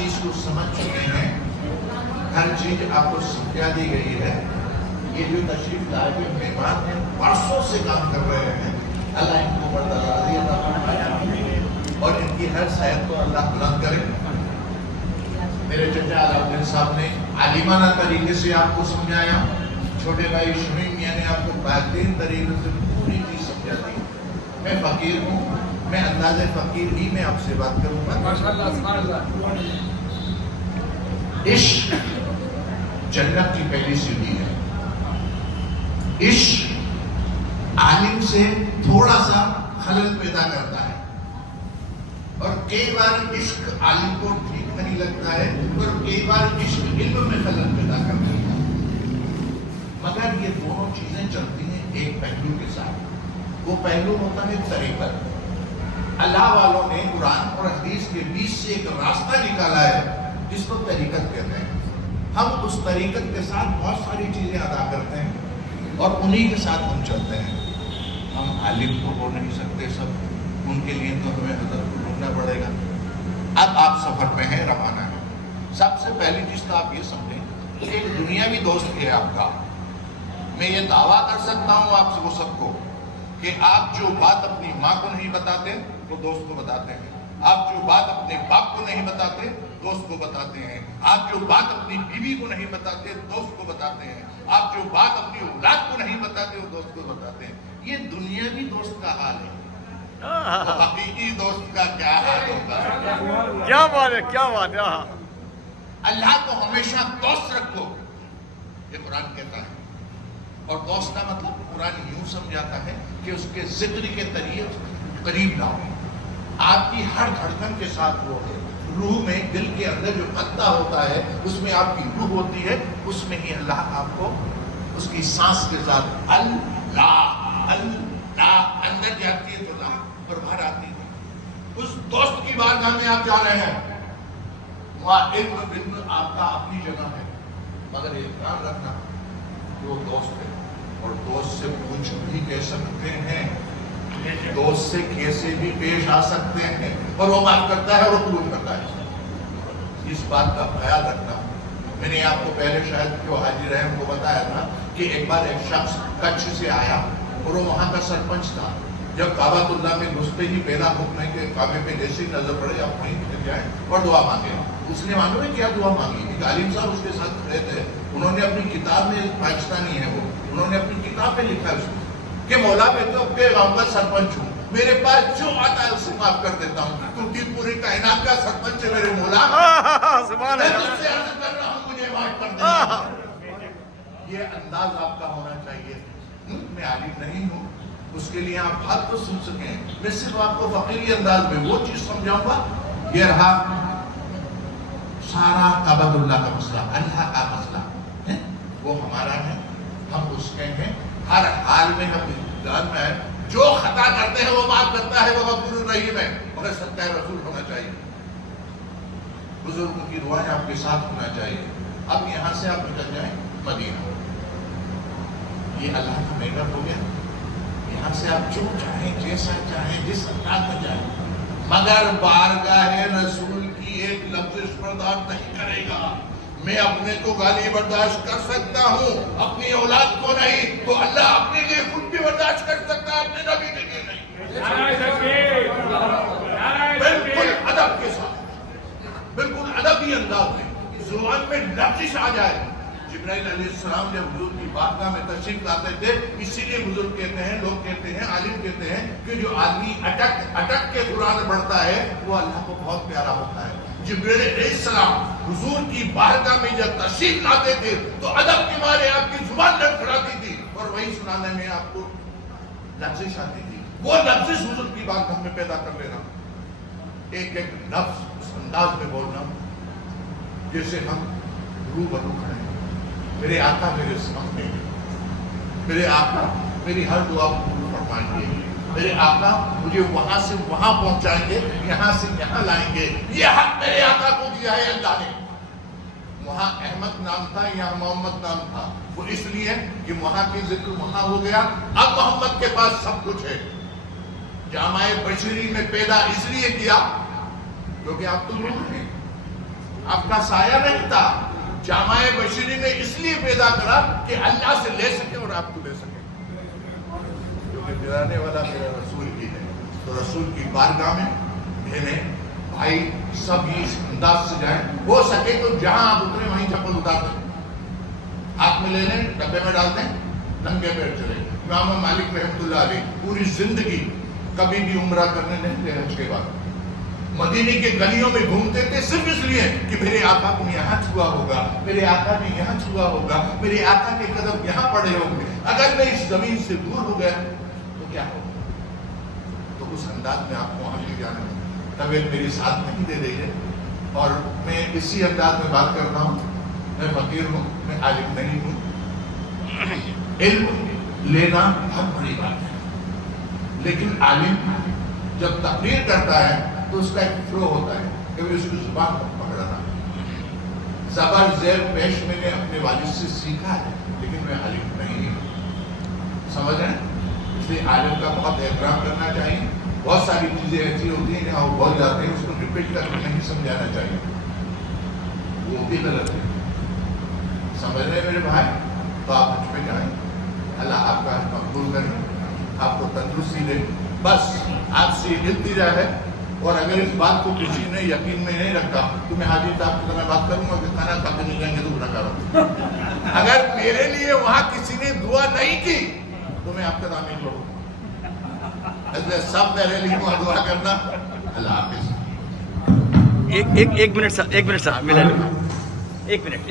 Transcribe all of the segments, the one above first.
چیز کو سمجھ چکے ہیں، ہر چیز آپ کو سمجھا دی گئی ہے. یہ جو تشریف لائے ہوئے مہمان ہیں برسوں سے کام کر رہے ہیں، اللہ ان کو برداشت عطا فرمائے اور ان کی ہر صحت کو اللہ بلند کرے. میرے چچا علاؤدین صاحب نے عالمانہ طریقے سے آپ کو سمجھایا، چھوٹے بھائی شمیم میاں نے آپ کو بہترین طریقے سے پوری چیز سمجھا دی. میں فقیر ہوں، میں انداز فقیر ہی میں آپ سے بات کروں گا. عشق جنت کی پہلی سیڑھی ہے. عشق عالم سے تھوڑا سا خلل پیدا کرتا ہے، اور کئی بار عشق عالم کو ٹھیک نہیں لگتا ہے، اور کئی بار عشق علم میں خلل پیدا کرتا ہے. مگر یہ دونوں چیزیں چلتی ہیں ایک پہلو کے ساتھ. وہ پہلو ہوتا ہے طریقت. اللہ والوں نے قرآن اور حدیث کے بیچ سے ایک راستہ نکالا ہے جس کو طریقت کہتے ہیں. ہم اس طریقت کے ساتھ بہت ساری چیزیں ادا کرتے ہیں اور انہی کے ساتھ ہم چلتے ہیں. ہم عالم کو بول نہیں سکتے سب، ان کے لیے تو ہمیں حضرت کو ڈھونڈنا پڑے گا. اب آپ سفر پہ ہیں، روانہ ہیں. سب سے پہلی چیز تو آپ یہ سمجھیں کہ ایک دنیاوی دوست ہے آپ کا. میں یہ دعویٰ کر سکتا ہوں آپ سے وہ سب کو کہ آپ جو بات اپنی ماں کو نہیں بتاتے وہ دوست کو بتاتے ہیں. آپ جو بات اپنے باپ کو نہیں بتاتے دوست کو بتاتے ہیں. آپ جو بات اپنی بیوی کو نہیں بتاتے دوست کو بتاتے ہیں. آپ جو بات اپنی اولاد کو نہیں بتاتے وہ دوست کو بتاتے ہیں. یہ دنیاوی دوست کا حال ہے. حقیقی دوست کا کیا حال ہوگا؟ کیا بات ہے، کیا بات ہے. اللہ کو ہمیشہ دوست رکھو، یہ قرآن کہتا ہے. اور دوست کا مطلب قرآن یوں سمجھاتا ہے کہ اس کے ذکر کے طریقے قریب لاؤ. آپ کی ہر دھڑکن کے ساتھ وہ ہے. روح میں، دل کے اندر جو خطہ ہوتا ہے اس میں آپ کی روح ہوتی ہے، اس میں ہی اللہ آپ کو اس کی سانس کے ساتھ اللہ اللہ اندر جاتی ہے تو اللہ پر باہر آتی ہے. اس دوست کی بارگاہ میں آپ جا رہے ہیں، وہاں علم آپ کا اپنی جگہ ہے، مگر ایک دھیان رکھنا وہ دوست ہے اور دوست سے کچھ بھی کہہ سکتے ہیں، دوست سے کیسے بھی پیش آ سکتے ہیں، اور وہ بات کرتا ہے اور وہ قبول کرتا ہے. اس بات کا خیال رکھنا. میں نے آپ کو پہلے شاید جو حاجی رحم کو بتایا تھا کہ ایک بار ایک شخص کچھ سے آیا اور وہ وہاں کا سرپنچ تھا. جب کعبۃ اللہ میں گھستے ہی پہلا حکم ہے کہ کعبے پہ جیسے ہی نظر پڑے آپ وہیں پھر جائیں اور دعا مانگیں. اس نے معلوم ہے کیا دعا مانگی؟ ایک عالم صاحب اس کے ساتھ کھڑے تھے، انہوں نے اپنی کتاب میں، پاکستانی ہے وہ، انہوں نے اپنی کتاب میں لکھا ہے کہ مولا میں تو اپنے گاؤں کا سرپنچ ہوں، میرے پاس جو آتا ہے اسے معاف کر دیتا ہوں، کیونکہ پوری کائنات کا سرپنچ ہے میرے مولا. میں تجھ سے عرض کر رہا ہوں مجھے معاف کر دے. یہ انداز آپ کا ہونا چاہیے. میں عالم نہیں ہوں، اس کے لیے آپ بات تو سن سکیں. میں صرف آپ کو فقیری انداز میں وہ چیز سمجھاؤں گا. یہ رہا سارا کعبۃ اللہ کا مسئلہ، اللہ کا مسئلہ ہے، وہ ہمارا ہے، ہم اس کے ہیں. ہر حال میں ہم جان میں ہے، جو خطا کرتے ہیں وہ معاف کرتا ہے، وہ غفور الرحیم ہے، مگر صدقہ رسول ہونا چاہیے. بزرگوں کی دعائیں آپ کے ساتھ ہونا چاہیے. اب یہاں سے آپ نکل جائیں مدینہ، یہ اللہ کا میڈم ہو گیا. یہاں سے آپ جو چاہیں، جیسا چاہیں، جس انداز میں جائیں، مگر بارگاہ رسول کی ایک لفظ برداشت نہیں کرے گا. میں اپنے کو گالی برداشت کر سکتا ہوں، اپنی اولاد کو نہیں، تو اللہ اپنے لیے خود بھی برداشت کر سکتا ہے، اپنے نبی کے لیے نہیں. بالکل ادب کے ساتھ، بالکل ادبی انداز میں زبان میں لفظ آ جائے. جبرائیل علیہ السلام جب حضور کی بارگاہ میں تشریف لاتے تھے، اسی لیے بزرگ کہتے ہیں، لوگ کہتے ہیں، عالم کہتے ہیں کہ جو آدمی اٹک کے قرآن پڑھتا ہے وہ اللہ کو بہت پیارا ہوتا ہے. جبرائیل علیہ السلام حضور کی بارگاہ میں جب تشریف لاتے تھے تو ادب کے مارے آپ کی زبان لڑکھڑاتی تھی اور وہی سنانے میں آپ کو لفظ آتی تھی. وہ لفظ حضور کی بارگاہ میں پیدا کر لینا، ایک ایک لفظ اس انداز میں بولنا جیسے ہم روبرو کھڑے ہیں. میرے آقا میرے سامنے، میرے آقا میری ہر دعا قبول فرمائیں گے، میرے آقا مجھے وہاں سے وہاں پہنچائیں گے، یہاں سے یہاں لائیں گے. یہ حق میرے آقا کو دیا ہے اللہ نے. وہاں احمد نام تھا، یہاں محمد نام تھا. وہ اس لیے کہ وہاں کی ذکر وہاں ہو گیا. اب محمد کے پاس سب کچھ ہے. جامعہ بشری میں پیدا اس لیے کیا کیونکہ آپ تو نور ہیں. آپ کا سایہ نہیں تھا. جامعہ بشری نے اس لیے پیدا کرا کہ اللہ سے لے سکے اور آپ کو لے سکے. کیونکہ دلانے والا میرا رسول ہی ہے. تو رسول کی بارگاہ میں بہنیں بھائی سب اس انداز سے جائیں. ہو سکے تو جہاں آپ اترے وہیں چپل اتار دیں, ہاتھ میں لے لیں, ڈبے میں ڈال دیں, ننگے پیر چلے. امام مالک رحمۃ اللہ علیہ پوری زندگی کبھی بھی عمرہ کرنے نہیں تھے. حج کے بعد مدینے کے گلیوں میں گھومتے تھے صرف اس لیے کہ میرے آقا کو یہاں چھوا ہوگا, میرے آقا نے یہاں چھوا ہوگا, میرے آقا کے قدم یہاں پڑے ہوں گے. اگر میں اس زمین سے دور ہو گیا تو کیا ہوگا؟ تو اس انداز میں آپ کو وہاں لے جانا ہے. طبیعت میری ساتھ نہیں دے رہی ہے اور میں اسی انداز میں بات کرتا ہوں. میں فقیر ہوں, میں عالم نہیں ہوں. علم لینا بہت بڑی بات ہے, لیکن عالم جب تقریر کرتا ہے تو اس کا ایک فلو ہوتا ہے کہ اس کی زبان کو پکڑنا. زبر زیر پیش میں نے اپنے والد سے سیکھا ہے, لیکن میں عالم نہیں ہوں. سمجھ رہے ہیں؟ اس لیے عالم کا بہت احترام کرنا چاہیے. بہت ساری چیزیں ایسی ہوتی ہیں جہاں وہ بول جاتے ہیں, اس کو ریپیٹ کر کے نہیں سمجھانا چاہیے, وہ بھی غلط ہے. سمجھ رہے ہیں میرے بھائی؟ تو آپ حج پہ جائیں, اللہ آپ کا حج مقبول کرے, آپ کو تندرستی دے. بس آپ سے التجا ہے. اور اگر اس بات کو کسی نے یقین میں نہیں رکھا تو میں حاجی صاحب کی طرح بات کروں گا کہ کھانا کھا کے نہیں جائیں گے تو گناہ گار ہوں. اگر میرے لیے وہاں کسی نے دعا نہیں کی تو میں آپ کا نام نہیں پڑھوں. اس لیے سب میرے لیے وہاں دعا کرنا. اللہ حافظ. ایک منٹ صاحب ملا ایک منٹ.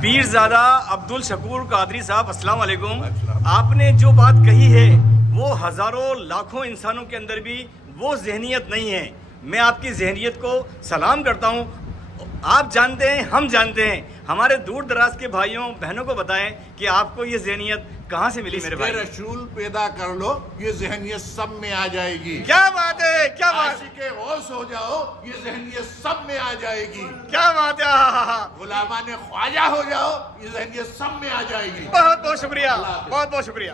پیرزادہ عبد الشکور قادری صاحب السلام علیکم. آپ نے جو بات کہی ہے وہ ہزاروں لاکھوں انسانوں کے اندر بھی وہ ذہنیت نہیں ہے. میں آپ کی ذہنیت کو سلام کرتا ہوں. آپ جانتے ہیں, ہم جانتے ہیں, ہمارے دور دراز کے بھائیوں بہنوں کو بتائیں کہ آپ کو یہ ذہنیت کہاں سے ملی میرے بھائی؟ رسول پیدا کر لو, یہ ذہنیت سب میں آ جائے گی. کیا بات ہے, کیا بات. عاشق غوث ہو جاؤ, یہ ذہنیت سب میں آ جائے گی. کیا بات ہے. غلامان خواجہ ہو جاؤ, یہ ذہنیت سب میں آ جائے گی. بہت بہت شکریہ, بہت بہت شکریہ.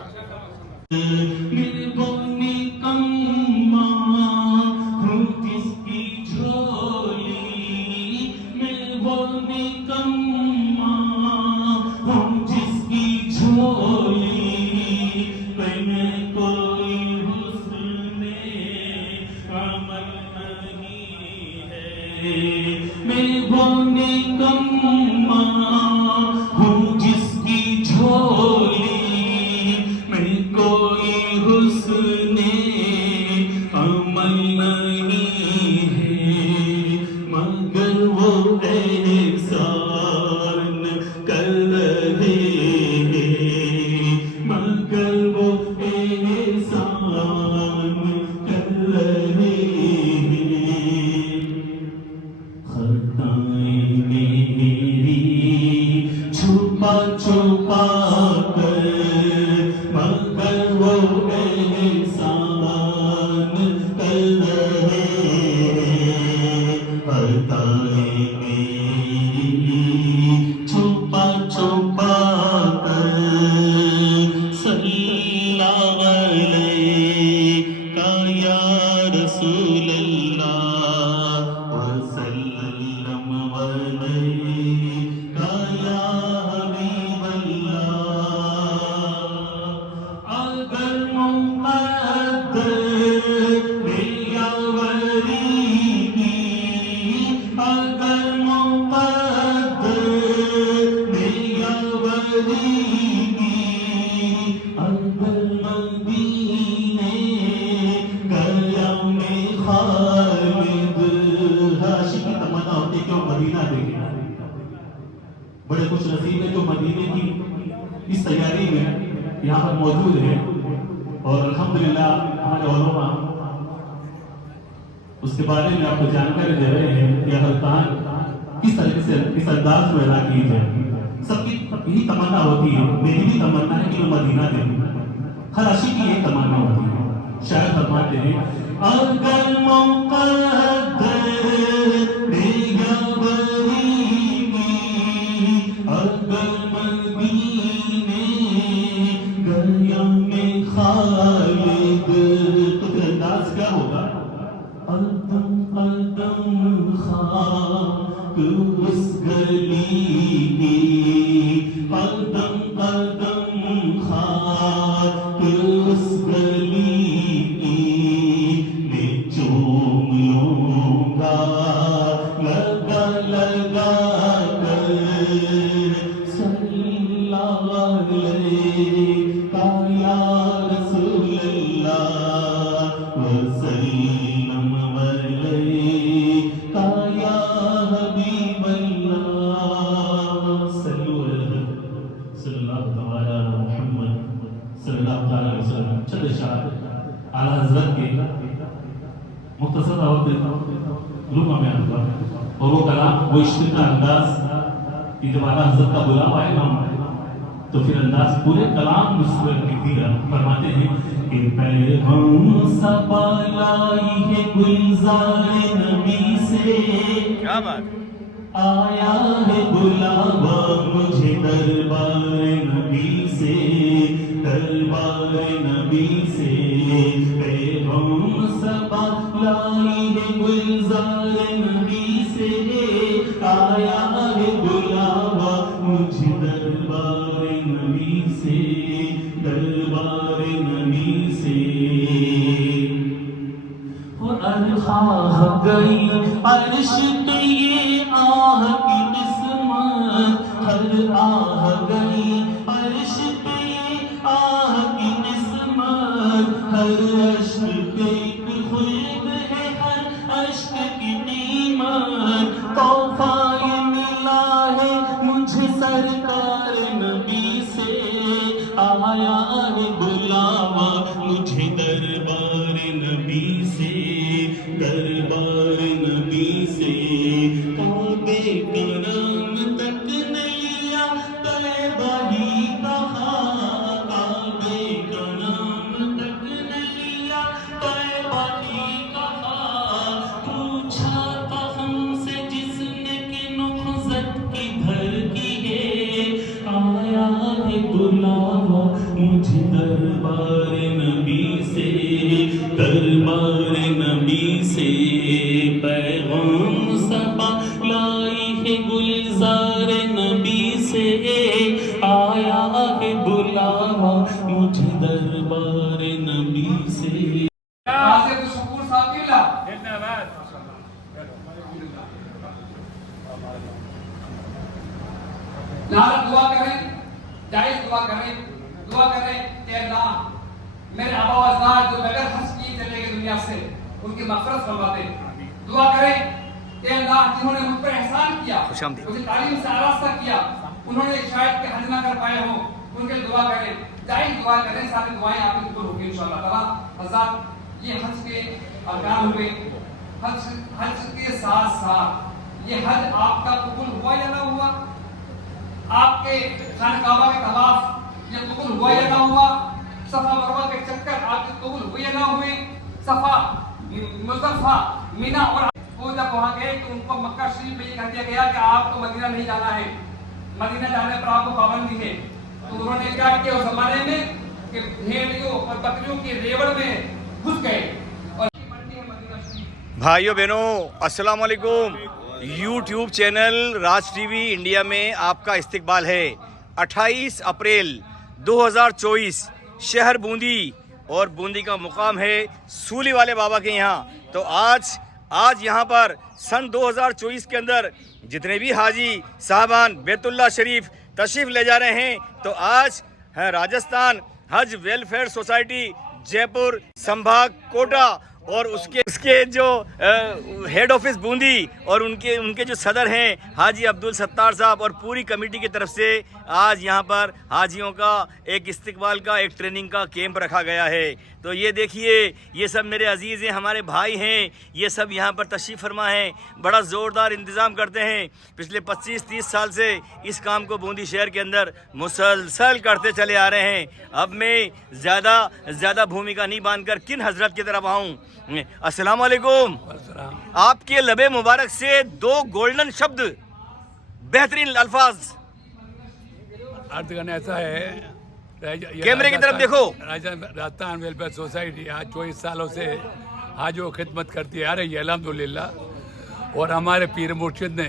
بڑے خوش نصیب ہیں جو مدینے کی اس تیاری میں یہاں پر موجود ہیں. اور الحمدللہ ہمارے علماء اس کے بارے میں آپ کو جانکاری دے رہے ہیں کہ حلقان کس طریقے سے اس انداز میں ادا کی جائے. سب کی یہی تمنا ہوتی ہے, میری بھی تمنا ہے کہ وہ مدینہ دے. ہر عاشق کی یہی تمنا ہوتی ہے. شاید فرماتے ہیں اگر مقدر اس گلی کی قدم قدم خاک اس گلی کی میں چوم لوں گا لگا لگا کر صلی اللہ علیہ یا رسول اللہ وسلم علیہ یا حبیب اللہ صلو علیہ صلی اللہ تعالی علی محمد صلی اللہ تعالی علیہ وسلم. چند اشارات اعلیٰ حضرت کے مختصر دعوت لوگوں میں آتا اور وہ کلام وہ عشق کا انداز کہ جب اعلیٰ حضرت کا بلاوا ہے نا تو پھر انداز پورے کلام میں سورہ لکھ دیا. فرماتے ہیں کہ پیغام صبا لائی ہے گلزار نبی سے کیا بات آیا ہے بلاوا مجھے دربار نبی سے دربار نبی سے پیغام صبا لائی ہے گلزار نبی سے آیا ہے بلاوا مجھے دربار نبی سے دربار نبی سے اور خواہ گئی عرش پہ یہ آہ کی قسمت ہر آہ گئی عرش پہ یہ آہ کی قسمت ہر اشک پہ ایک خلد ہے ہر اشک کی قیمت تحفہ یہ ملا ہے مجھے سرکار نبی سے آیا ہے بلاوا مجھے دربار نبی سے دربار نبی سے کعبے کا نام تک نہ لیا طیبہ ہی کہا کعبے کا نام تک نہ لیا طیبہ ہی کہا پوچھا تھا ہم سے جس نے کہ نخزت کدھر کی ہے آیا ہے بلاوا مجھے دربار نبی سے دربار نبی سے پیغام صبا لائی ہے گلزار نبی سے آیا ہے بلاوا مجھے دربار نبی سے. عبد الشکور صاحب کی لا لہذا دعا کریں جائز دعا کریں کہ اللہ میرے آبا و اجداد جو بغیر حج کیے چلے گئے دنیا سے ان کی مغفرت فرما دے. دعا کریں کہ اللہ جنہوں نے مجھ پر احسان کیا مجھے تعلیم سے آراستہ کیا انہوں نے شاید کہ حج نہ کر پائے ہوں ان کے لیے دعا کریں جائز دعا کریں ساتھ دعائیں آپ کی قبول ہوگی انشاءاللہ تعالیٰ. حضرات یہ حج کے ارکان ہوئے حج کے ساتھ ساتھ یہ حج آپ کا قبول ہوا یا نہ ہوا آپ کے خانہ کعبہ کے طواف یہ قبول ہوا یا نہ ہوا صفا مروہ کے چکر آپ کے قبول ہوئے یا نہ ہوئے صفا مزدلفہ مینا اور وہ جب وہاں گئے تو ان کو مکہ شریف میں یہ کہہ دیا گیا کہ آپ کو مدینہ نہیں جانا ہے مدینہ جانے پر آپ کو پابندی ہے تو انہوں نے کیا کیا اس زمانے میں کہ بھیڑیوں اور بکریوں کی ریوڑ میں گھس گئے اور بھائیوں بہنوں السلام علیکم. یوٹیوب چینل راج ٹی وی انڈیا میں آپ کا استقبال ہے. 28 اپریل 2024 شہر بوندی اور بوندی کا مقام ہے سولی والے بابا کے یہاں. تو آج یہاں پر سن 2024 کے اندر جتنے بھی حاجی صاحبان بیت اللہ شریف تشریف لے جا رہے ہیں تو آج ہے راجستھان حج ویلفیئر سوسائٹی جے پور سمبھاگ کوٹا اور اس کے جو ہیڈ آفس بوندی اور ان کے جو صدر ہیں حاجی عبد الستار صاحب اور پوری کمیٹی کی طرف سے آج یہاں پر حاجیوں کا ایک استقبال کا ایک ٹریننگ کا کیمپ رکھا گیا ہے. تو یہ دیکھیے یہ سب میرے عزیز ہیں ہمارے بھائی ہیں یہ سب یہاں پر تشریف فرما ہیں بڑا زوردار انتظام کرتے ہیں. پچھلے 25-30 سال سے اس کام کو بوندی شہر کے اندر مسلسل کرتے چلے آ رہے ہیں. اب میں زیادہ بھومکا نہیں باندھ کر کن حضرت کی طرف آؤں. السلام علیکم. آپ کے لب مبارک سے 2 گولڈن شبد بہترین الفاظ عرض کرنا ایسا ہے کیمرے کی طرف دیکھو. راجستھان ویلفیئر سوسائٹی آج 24 سالوں سے حاجیوں خدمت کرتی آ رہی ہے الحمدللہ. اور ہمارے پیر مرشد نے